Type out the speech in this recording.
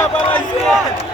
Boa, Balazinha!